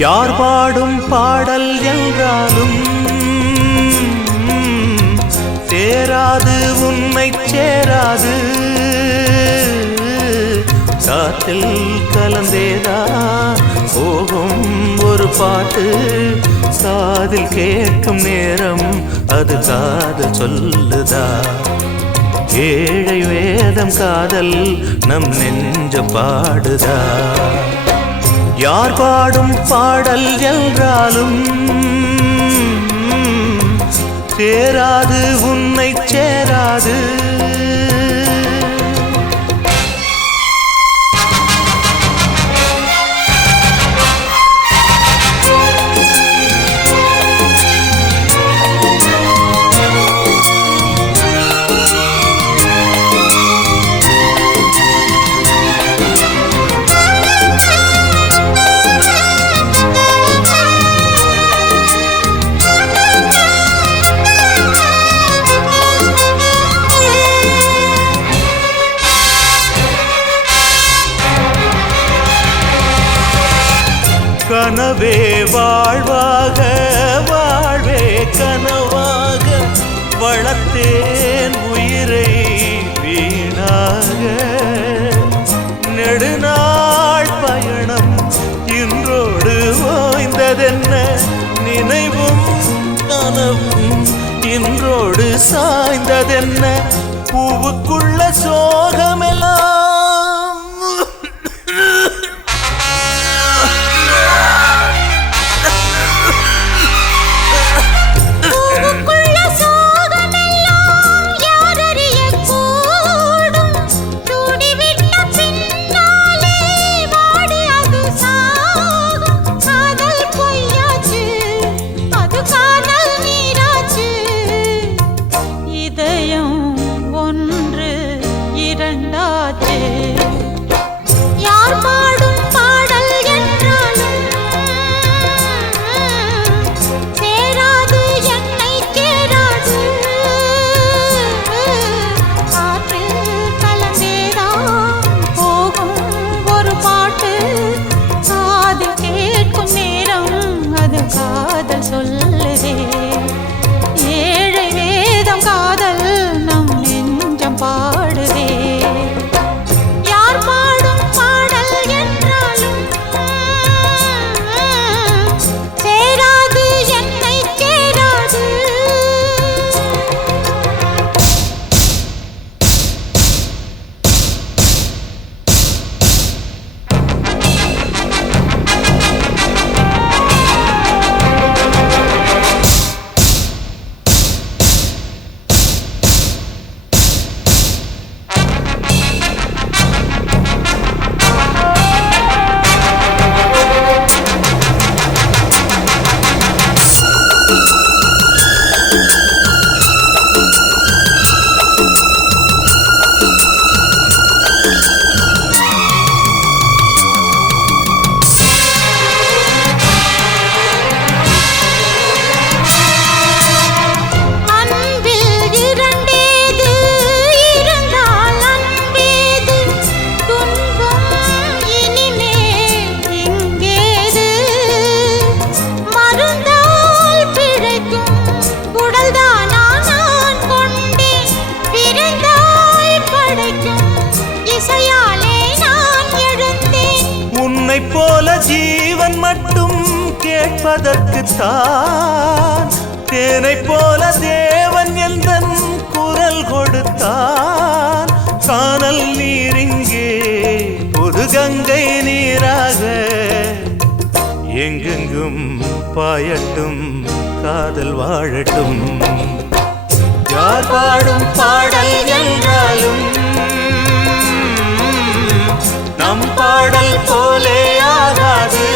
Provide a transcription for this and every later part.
யார் பாடும் பாடல் என்றாலும் சேராது உன்னை சேராது காற்றில் கலந்தேதான் போகும் ஒரு பாட்டு காதில் கேட்கும் நேரம் அது காதல் சொல்லுதா ஏழை வேதம் காதல் நம் நெஞ்ச பாடுதா யார் பாடும் பாடல் என்றாலும் சேராது உன்னை சேராது கனவே வாழ்வாக வாழ்வே கனவாக வளர்த்தேன் உயிரை வீணாக நெடுநாள் பயணம் இன்றோடு ஓய்ந்ததென்ன நினைவும் கனவும் இன்றோடு சாய்ந்ததென்ன பூவுக்குள்ள சோகமெல்லாம் போல ஜீவன் மட்டும் கேட்பதற்குத்தான் தேனை போல தேவன் எந்தன் குரல் கொடுத்தான் கானல் நீரிங்கே புது கங்கை நீராக எங்கெங்கும் பாயட்டும் காதல் வாழட்டும் யார் பாடும் பாடல் என்றாலும் நம் பாடல் போலே ஆகாது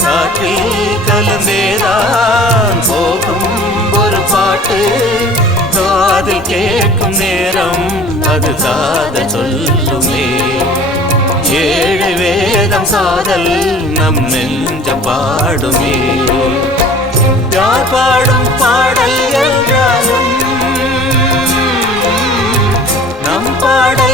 காற்றில் கலந்தேதான் போகும் ஒரு பாட்டு காதில் கேட்கும் நேரம் அது காதல் சொல்லுமே ஏழு வேதம் காதல் நம் நெஞ்ச பாடுமே யார் பாடும் பாடல் என்றாலும் நம் பாடல்